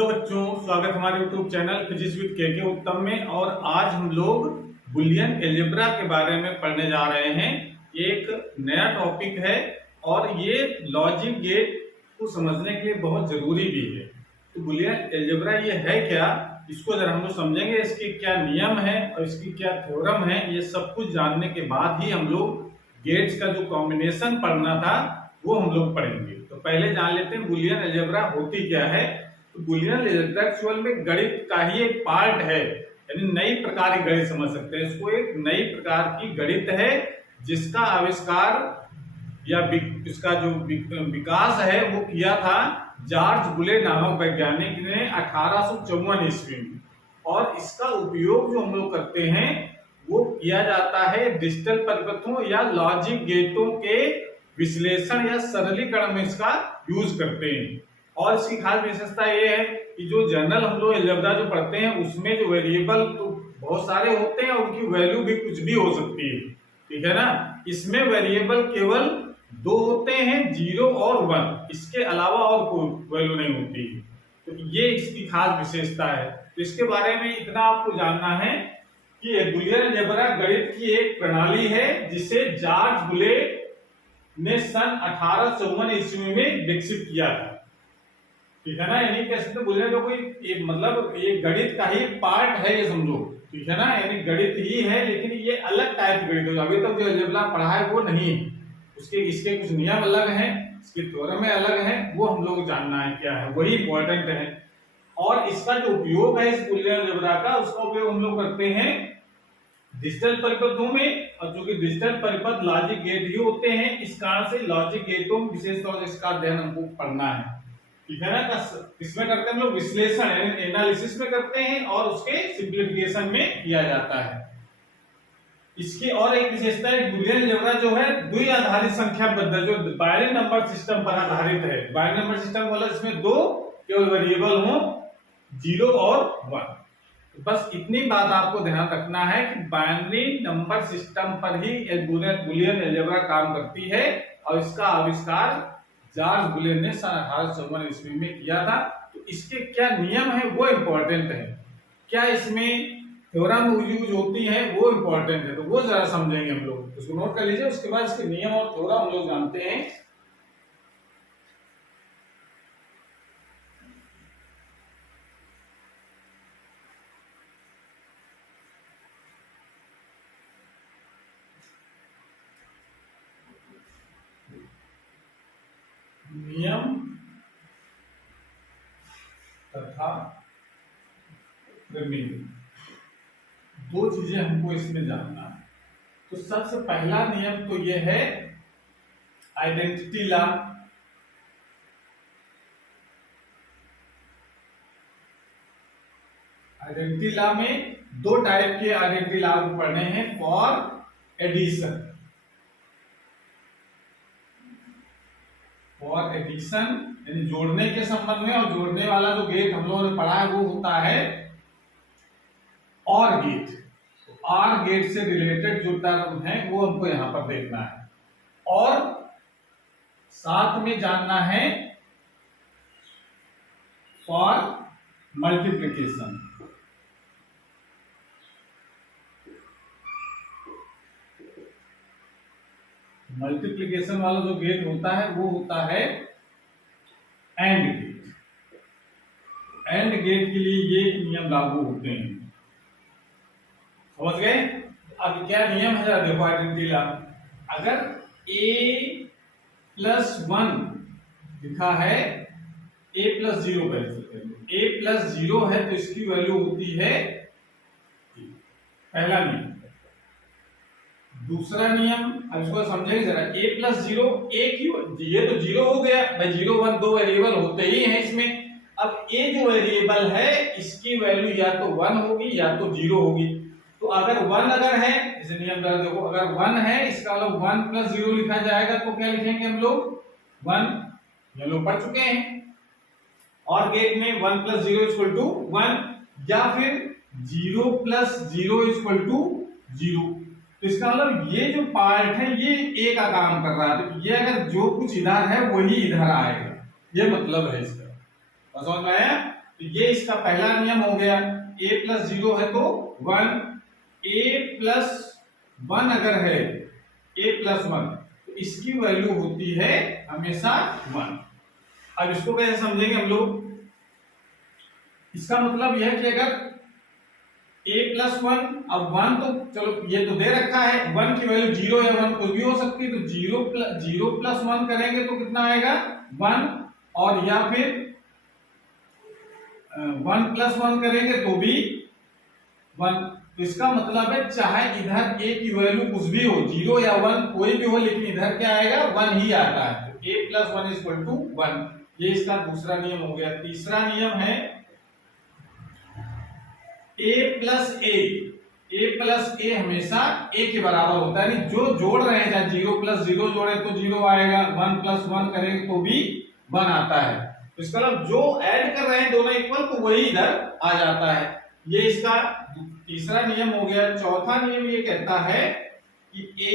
Hello बच्चों, स्वागत हमारे यूट्यूब चैनल फिजिक्स विद के उत्तम में। और आज हम लोग बुलियन अलजेब्रा के बारे में पढ़ने जा रहे हैं। एक नया टॉपिक है और ये लॉजिक गेट को समझने के लिए बहुत जरूरी भी है। तो बुलियन अलजेब्रा ये है क्या, इसको जरा हम लोग समझेंगे। इसके क्या नियम है और इसकी क्या थ्योरम है, ये सब कुछ जानने के बाद ही हम लोग गेट्स का जो कॉम्बिनेशन पढ़ना था वो हम लोग पढ़ेंगे। तो पहले जान लेते हैं बुलियन अलजेब्रा होती क्या है। तो बुलियन अलजेब्रा एक्चुअल में गणित का ही एक पार्ट है, यानी नई प्रकार की गणित समझ सकते हैं इसको। एक नई प्रकार की गणित है जिसका आविष्कार या इसका जो विकास है वो किया था जॉर्ज बुले नामक वैज्ञानिक ने 1854 ईस्वी में। और इसका उपयोग जो हम लोग करते हैं वो किया जाता है डिजिटल परिपथों या लॉजिक गेटों के विश्लेषण या सरलीकरण में इसका यूज करते हैं। और इसकी खास विशेषता ये है कि जो जनरल हम लोग अलजेब्रा जो पढ़ते हैं उसमें जो वेरिएबल तो बहुत सारे होते हैं और उनकी वैल्यू भी कुछ भी हो सकती है, ठीक है ना। इसमें वेरिएबल केवल दो होते हैं, 0 और 1, इसके अलावा और कोई वैल्यू नहीं होती। तो ये इसकी खास विशेषता है। तो इसके बारे में इतना आपको जानना है कि बुलियन अलजेब्रा गणित की एक प्रणाली है जिसे जॉर्ज बुले ने सन 1854 ईस्वी में विकसित किया था, ठीक है ना। यानी कैसे बुलियन जो कोई मतलब ये गणित का ही पार्ट है, ये समझो, ठीक है ना। यानी गणित ही है लेकिन ये अलग टाइप की गणित है। अभी तक जो अलजेब्रा पढ़ा है वो नहीं है, उसके इसके कुछ नियम अलग हैं, इसकी थ्योरम अलग है, वो हम लोग जानना है क्या है, वही इंपॉर्टेंट है। और इसका जो उपयोग है इस बुलियन अलजेब्रा का, उसका उपयोग हम लोग करते हैं डिजिटल परिपथों में। और जो कि डिजिटल परिपथ लॉजिक गेट ही होते हैं, इस कारण से लॉजिक गेटों विशेष तौर से इसका अध्ययन हमको पढ़ना है, ठीक है ना। इसमें करते हैं हम लोग विश्लेषण यानी एनालिसिस में करते हैं और उसके सिंप्लीफिकेशन में किया जाता है। इसकी और एक विशेषता है बुलियन अलजेब्रा जो है द्वि आधारित संख्या पद्धति, जो बाइनरी नंबर सिस्टम पर आधारित है। बाइनरी नंबर सिस्टम वाला इसमें दो केवल वेरिएबल हो, 0 और 1। बस इतनी बात आपको ध्यान रखना है कि बाइनरी नंबर सिस्टम पर ही बुलियन अलजेब्रा काम करती है। और इसका आविष्कार जॉर्ज बुले ने सन 1854 ईस्वी में किया था। तो इसके क्या नियम है वो इंपॉर्टेंट है, क्या इसमें थ्योरम यूज होती है वो इंपॉर्टेंट है। तो वो जरा समझेंगे हम लोग, उसको नोट कर लीजिए। उसके बाद इसके नियम और थ्योरम हम लोग जानते हैं। नियम तथा प्रमेय, दो चीजें हमको इसमें जानना है। तो सबसे पहला नियम तो यह है आइडेंटिटी लॉ। आइडेंटिटी लॉ में दो टाइप के आइडेंटिटी लॉ को पढ़ने हैं। फॉर एडिशन, फॉर एडिशन यानी जोड़ने के संबंध में, और जोड़ने वाला जो गेट हम लोगों ने पढ़ा है वो होता है और गेट। तो आर गेट से रिलेटेड जो टर्म है वो हमको यहां पर देखना है। और साथ में जानना है फॉर मल्टीप्लिकेशन। मल्टीप्लिकेशन वाला जो गेट होता है वो होता है एंड गेट। एंड गेट के लिए ये नियम लागू होते हैं, समझ गए। अब क्या नियम है देखो आइडेंटिटी लॉ। अगर a प्लस 1 लिखा है, a प्लस 0 a प्लस 0 है तो इसकी वैल्यू होती है, पहला नियम। दूसरा नियम अब इसको समझेंगे जरा। a प्लस 0 a की ये तो 0 हो गया भाई, 0 1 दो वेरिएबल होते ही हैं इसमें। अब a जो वेरिएबल है इसकी वैल्यू या तो 1 होगी या तो 0 होगी। तो अगर 1 अगर है, जैसे नियम द्वारा देखो, अगर 1 है इसका मतलब 1 प्लस 0 लिखा जाएगा। तो क्या लिखेंगे हम लोग 1, ये लोग पढ़ चुके हैं। और गेट में 1 प्लस 0 इक्वल टू 1, या फिर 0 प्लस 0 इक्वल टू 0। तो इसका मतलब ये जो पार्ट है ये ए का काम कर रहा है। तो ये अगर जो कुछ इधर है वही इधर आएगा, ये मतलब है इसका। समझ में आया। तो ये इसका पहला नियम हो गया। a प्लस 0 है तो 1, a प्लस 1 अगर है, a प्लस 1 तो इसकी वैल्यू होती है हमेशा 1। अब इसको कैसे समझेंगे हम लोग? इसका मतलब यह है कि अगर a प्लस 1, अब 1 तो चलो ये तो दे रखा है, 1 की वैल्यू 0 या 1 कोई भी हो सकती है, तो 0 प्लस 1 करेंगे तो कितना आएगा 1, और या फिर 1 प्लस 1 करेंगे तो भी 1। तो इसका मतलब है चाहे इधर a की वैल्यू कुछ भी हो, 0 या 1 कोई भी हो, लेकिन इधर क्या आएगा 1 ही आता है। तो a प्लस 1 इक्वल टू 1, ये इसका दूसरा नियम हो गया। तीसरा नियम है a प्लस a हमेशा a के बराबर होता है, यानी जो जोड़ रहे हैं, चाहे 0 प्लस 0 जोड़े तो 0 आएगा, 1 प्लस 1 करेंगे तो भी 1 आता है। तो इसका मतलब जो ऐड कर रहे हैं दोनों इक्वल तो वही इधर आ जाता है। ये इसका तीसरा नियम हो गया। चौथा नियम ये कहता है कि a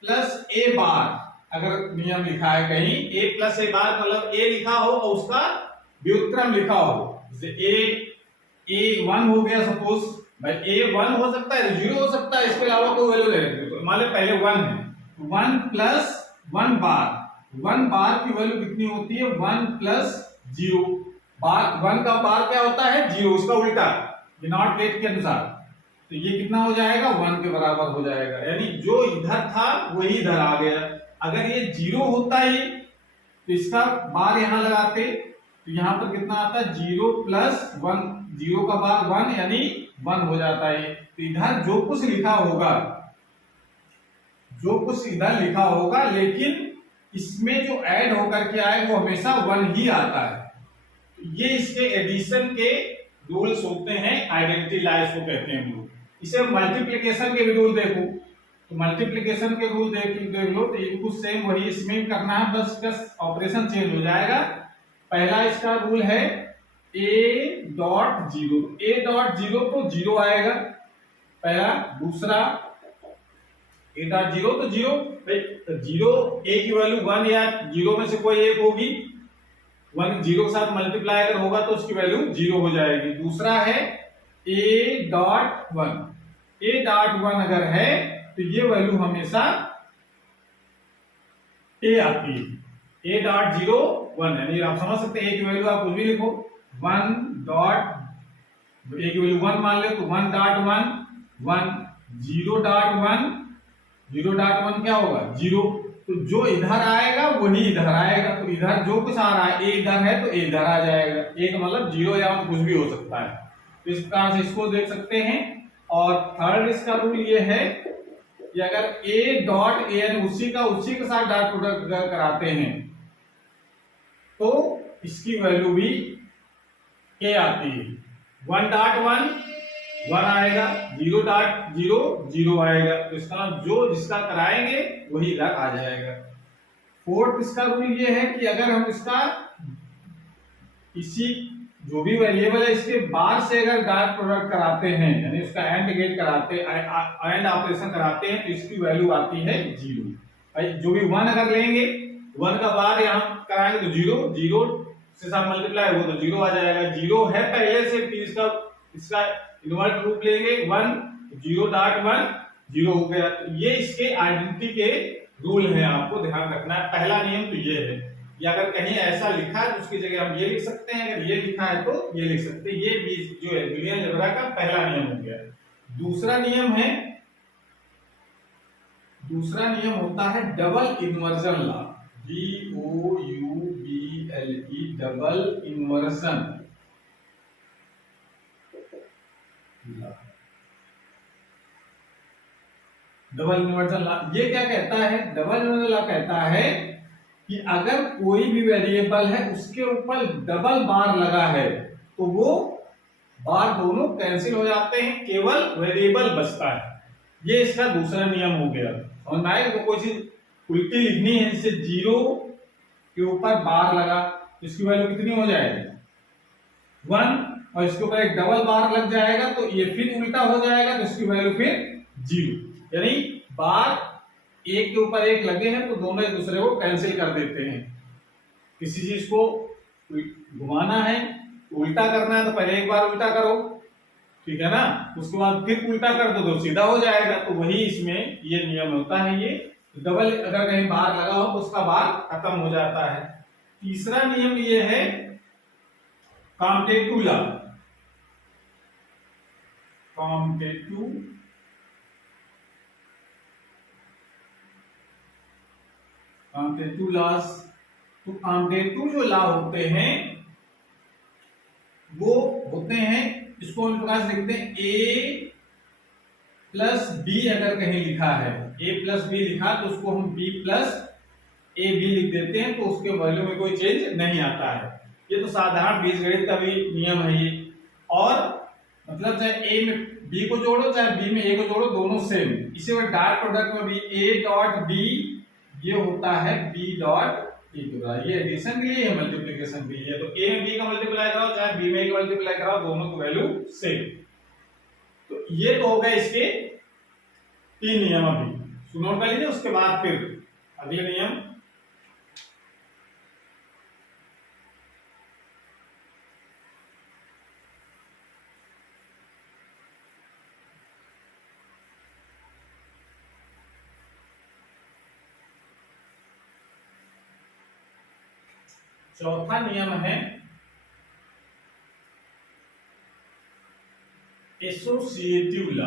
प्लस a बार, अगर नियम लिखा है कहीं a प्लस a बार मतलब a लिखा हो और उसका व्युत्क्रम लिखा हो, जैसे a 1 हो गया, सपोज भाई a 1 हो सकता है, 0 हो सकता है, इसके अलावा कोई वैल्यू ले लेते हो। मान लो पहले 1 है, 1 प्लस 1 बार, 1 बार की वैल्यू कितनी होती है 1 प्लस 0 बार। 1 का बार क्या होता है 0, उसका उल्टा नॉट गेट के अनुसार, तो ये कितना हो जाएगा 1 के बराबर हो जाएगा, यानी जो इधर था वही इधर आ गया। अगर ये 0 होता ही तो इसका बार यहां लगाते, तो यहां पर कितना आता है 0 प्लस 1, 0 का बार 1 यानी 1 हो जाता है। तो इधर जो कुछ लिखा होगा, जो कुछ इधर लिखा होगा, लेकिन इसमें जो ऐड होकर के आए वो हमेशा 1 ही आता है। ये इसके एडिशन के रूल्स होते हैं, आइडेंटिटी लाइज को कहते हैं हम लोग। इसे मल्टीप्लिकेशन के भी रूल देखो, तो मल्टीप्लिकेशन के रूल देख लो, तो ये कुछ सेम वही इसमें करना है, बस ऑपरेशन चेंज हो जाएगा। पहला इसका रूल है a डॉट 0, a डॉट 0 तो 0 आएगा पहला। दूसरा a डॉट 0 तो 0, भाई 0 a की वैल्यू 1 या 0 में से कोई एक होगी, 1 0 के साथ मल्टीप्लाई अगर होगा तो उसकी वैल्यू 0 हो जाएगी। दूसरा है a डॉट 1, a डॉट 1 अगर है तो ये वैल्यू हमेशा a आती है, a डॉट 0 1, यानी आप समझ सकते हैं a की वैल्यू आप कुछ भी लिखो, 1 डॉट a की वैल्यू 1 मान ले तो 1 डॉट 1 1, 0 डॉट 1, 0 डॉट 1 क्या होगा 0, तो जो इधर आएगा वही इधर आएगा। तो इधर जो कुछ आ रहा है a इधर है तो a इधर आ जाएगा, a का मतलब 0 या 1 कुछ भी हो सकता है। तो इस प्रकार से इसको देख सकते हैं। और थर्ड इसका रूल ये है कि अगर a डॉट a यानी उसी के साथ डॉट प्रोडक्ट कराते हैं तो इसकी वैल्यू भी a आती है। 1 डॉट 1 1 आएगा, 0 डॉट 0 0 आएगा, तो इसका मतलब जो जिसका कराएंगे वही इधर आ जाएगा। फोर्थ इसका रूल ये है कि अगर हम इसका इसी जो भी वेरिएबल है इसके बार से अगर डॉट प्रोडक्ट कराते हैं, यानी उसका एंड गेट कराते एंड ऑपरेशन कराते हैं, तो इसकी वैल्यू आती है 0। भाई जो भी 1 अगर लेंगे, 1 का बार यहाँ कराएंगे तो 0, 0 से साथ मल्टीप्लाई हो तो 0 आ जाएगा, 0 है पहले से, फिर इसका इन्वर्ट रूप लेंगे 1, 0 डॉट 1 0 हो गया। तो ये इसके आइडेंटिटी के रूल हैं, आपको ध्यान रखना है। पहला नियम तो ये है, या अगर कहीं ऐसा लिखा है तो उसकी जगह हम ये लिख सकते हैं, अगर ये लिखा है तो ये लिख सकते हैं। ये भी जो है बुलियन अलजेब्रा का पहला नियम हो गया। दूसरा नियम होता है double inversion law, DOUBLE, double inversion. Double inversion law ये क्या कहता है? डबल इन्वर्जन लॉ कहता है कि अगर कोई भी वेरिएबल है उसके ऊपर डबल बार लगा है तो वो बार दोनों कैंसिल हो जाते हैं, केवल वेरिएबल बचता है। ये इसका दूसरा नियम हो गया। और ना कोई चीज उल्टी लिखनी है, जैसे 0 के ऊपर बार लगा तो इसकी वैल्यू कितनी हो जाएगी 1, और इसके ऊपर एक डबल बार लग जाएगा तो ये फिर उल्टा हो जाएगा तो इसकी वैल्यू फिर 0। यानी बार एक के ऊपर एक लगे हैं तो दोनों एक दूसरे को कैंसिल कर देते हैं। किसी चीज को घुमाना है उल्टा करना है तो पहले एक बार उल्टा करो, ठीक है ना, उसके बाद फिर उल्टा कर दो तो सीधा हो जाएगा। तो वही इसमें ये नियम होता है। ये डबल अगर कहीं बार लगा हो तो उसका बार खत्म हो जाता है। तीसरा नियम ये है कॉम्टेटिव लॉ। कॉम्टेटिव लॉज, तो कॉम्टेटिव जो लॉ होते हैं वो होते हैं, इसको हम प्रकार से लिखते हैं ए प्लस बी। अगर कहीं लिखा है ए प्लस बी लिखा तो उसको हम बी प्लस ए बी लिख देते हैं, तो उसके वैल्यू में कोई चेंज नहीं आता है। ये तो साधारण बीजगणित का भी नियम है ये। और मतलब चाहे ए में बी को जोड़ो चाहे बी में ए को जोड़ो, दोनों सेम। इसी वजह डॉट प्रोडक्ट में भी ए डॉट बी ये होता है बी डॉट ए के बराबर। ये एडिशन के लिए है, मल्टीप्लिकेशन के लिए। तो ए में बी का मल्टीप्लाई कराओ चाहे बी में ए का मल्टीप्लाई कराओ, दोनों की वैल्यू सेम। तो ये तो हो गए इसके 3 नियम। अभी सुनो कर लीजिए, उसके बाद फिर अगले नियम। चौथा नियम है एसोसिएटिव लॉ।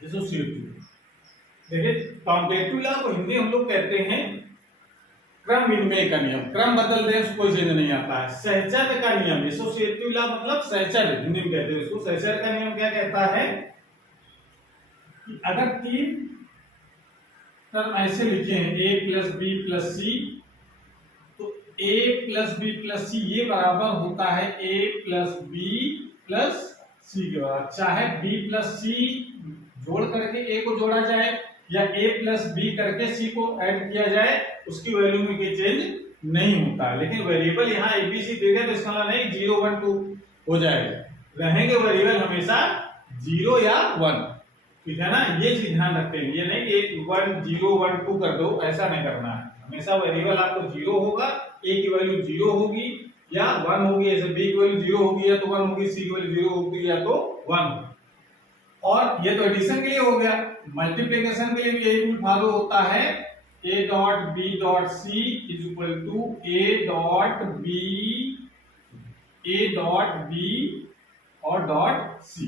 एसोसिएटिव देखिए, कॉम्पेटिटिव लॉ को हिंदी हम लोग कहते हैं क्रम विनिमय का नियम। क्रम बदल दे कोई चेंज नहीं आता है। सहचर्य का नियम, एसोसिएटिव लॉ मतलब सहचर्य, हिंदी में कहते हैं इसको। सहचर्य का नियम क्या कहता है कि अगर 3 टर्म ऐसे लिखे हैं ए प्लस बी प्लस सी, तो ए प्लस बी प्लस सी ये बराबर होता है ए प्लस बी प्लस सी के बराबर। चाहे बी प्लस सी जोड़ करके ए को जोड़ा जाए या ए प्लस बी करके सी को ऐड किया जाए, उसकी वैल्यू में कोई चेंज नहीं होता है। लेकिन वेरिएबल यहाँ एबीसी दे गए तो इसका मतलब नहीं 0 1 2 हो जाएगा, रहेंगे वेरिएबल हमेशा 0 या 1, ठीक है ना। ये चीज ध्यान रखते हैं, ये नहीं कि 1 0 1 2 कर दो, ऐसा नहीं करना है। हमेशा वेरिएबल आपको 0 होगा, ए की वैल्यू 0 होगी या 1 होगी, ऐसे बी की वैल्यू 0 होगी या तो 1 होगी, सी की वैल्यू 0 होगी या तो 1 होगी। और ये तो एडिशन के लिए हो गया। मल्टीप्लिकेशन के लिए भी यही रूल फॉलो होता है, a dot b dot c is equal to a dot b और डॉट c।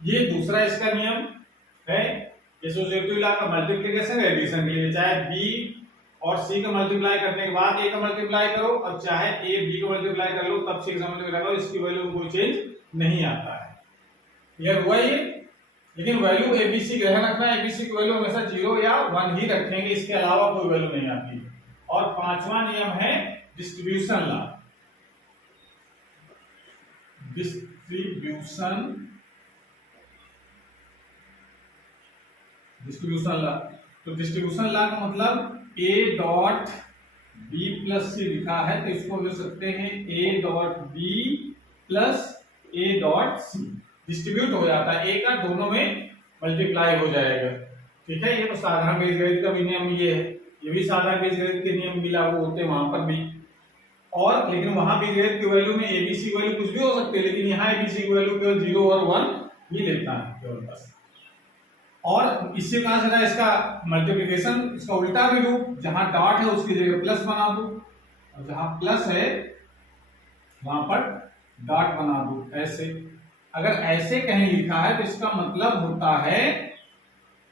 ये दूसरा इसका नियम है एसोसिएटिव लॉ का। मल्टीप्लिकेशन एडिशन के लिए चाहे b और c का मल्टीप्लाई करने के बाद a का मल्टीप्लाई करो, और चाहे a b का मल्टीप्लाई कर लो तब c का मल्टीप्लाई करो, इसकी वैल्यू में कोई चेंज नहीं आता है। क्लियर हुआ ये? लेकिन वैल्यू एबीसी ध्यान रखना, एबीसी की वैल्यू हमेशा 0 या 1 ही रखेंगे, इसके अलावा कोई वैल्यू नहीं आती है। और पांचवा नियम है डिस्ट्रीब्यूशन लॉ। डिस्ट्रीब्यूशन लॉ, तो डिस्ट्रीब्यूशन लॉ का मतलब A dot B plus C लिखा है तो इसको लिख सकते हैं A dot B plus A dot C. Distribute हो जाता है, ए का दोनों में मल्टीप्लाई हो जाएगा, ठीक है। ये तो साधारण बीजगणित का भी नियम ये है, ये भी साधारण बीजगणित के नियम भी लागू होते हैं वहां पर भी। और लेकिन वहां बीजगणित की वैल्यू में एबीसी की वैल्यू कुछ भी हो सकती है, लेकिन यहाँ एबीसी की वैल्यू केवल 0 और 1 ही लेता है केवल बस। और इससे कहां से इसका मल्टीप्लिकेशन, इसका उल्टा भी रूप, जहां डॉट है उसकी जगह प्लस बना दो, और जहां प्लस है वहां पर डॉट बना दो, ऐसे। अगर ऐसे कहीं लिखा है तो इसका मतलब होता है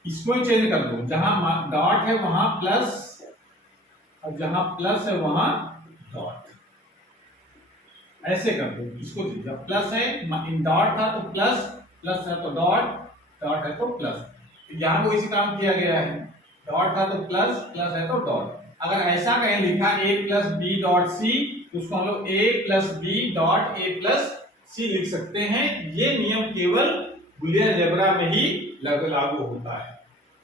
इसको चेंज कर दो, जहां डॉट है वहां प्लस और जहां प्लस है वहां डॉट, ऐसे कर दो इसको। जब प्लस है, इन डॉट था तो प्लस, प्लस है तो डॉट, डॉट है तो प्लस। यहां को इसी काम किया गया है, डॉट था तो प्लस, प्लस है तो डॉट। अगर ऐसा कहीं लिखा a plus b dot c तो उसको हम लोग a plus b dot a plus c लिख सकते हैं। ये नियम केवल बुलियन अलजेब्रा में ही लागू होता है।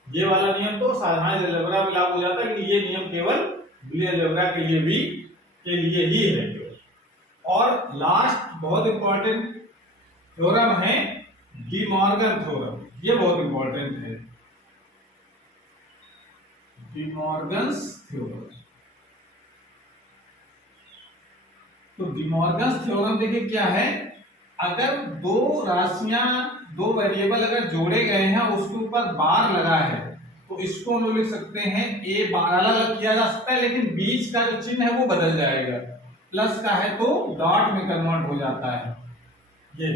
ये वाला नियम तो साधारण अलजेब्रा में लागू हो जाता है, लेकिन ये नियम केवल बुलियन अलजेब्रा के लिए ही है। और लास्ट बहुत इंपॉर्टेंट थ्योरम है डी मॉर्गन थ्योरम। ये बहुत इंपॉर्टेंट है। De Morgan's theorem. तो डिमॉर्गन्स थ्योरम देखिए क्या है, अगर दो राशियां, दो वेरिएबल अगर जोड़े गए हैं उसके ऊपर बार लगा है तो इसको हम लोग लिख सकते हैं ए बार, अलग अलग किया जा सकता है लेकिन बीच का जो चिन्ह है वो बदल जाएगा, प्लस का है तो डॉट में कन्वर्ट हो जाता है। ये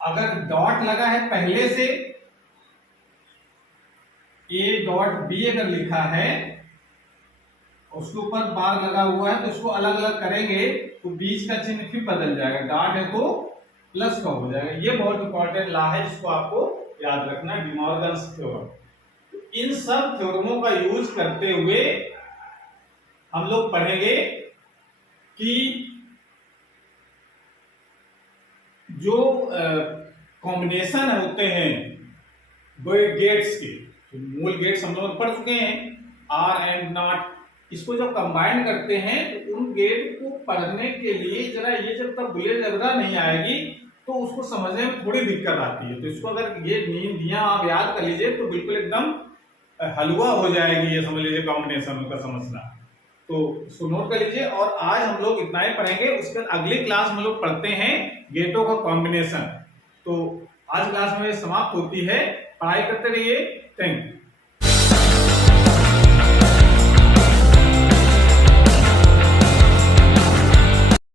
अगर डॉट लगा है पहले से, ए डॉट बी अगर लिखा है उसके ऊपर बार लगा हुआ है तो इसको अलग अलग करेंगे तो बीच का चिन्ह फिर बदल जाएगा, डॉट है तो प्लस का हो जाएगा। ये बहुत इंपॉर्टेंट लॉ है जिसको आपको याद रखना, डिमॉर्गन्स थ्योरम। इन सब थ्योरमों का यूज करते हुए हम लोग पढ़ेंगे कि जो कॉम्बिनेशन होते हैं वो गेट्स के, मूल गेट्स हम लोग पढ़ चुके हैं, आर एंड नॉट, इसको जब कंबाइन करते हैं तो उन गेट को पढ़ने के लिए जरा ये जब तक बुलियन अलजेब्रा नहीं आएगी तो उसको समझने में थोड़ी दिक्कत आती है। तो इसको अगर ये नींदियां आप याद कर लीजिए तो बिल्कुल एकदम हलवा हो जाएगी, ये समझ लीजिए कॉम्बिनेशन का समझना। तो इसको नोट कर लीजिए और आज हम लोग इतना ही पढ़ेंगे, उसके बाद अगली क्लास में लोग पढ़ते हैं गेटों का कॉम्बिनेशन। तो आज क्लास में समाप्त होती है, पढ़ाई करते रहिए। Thank you.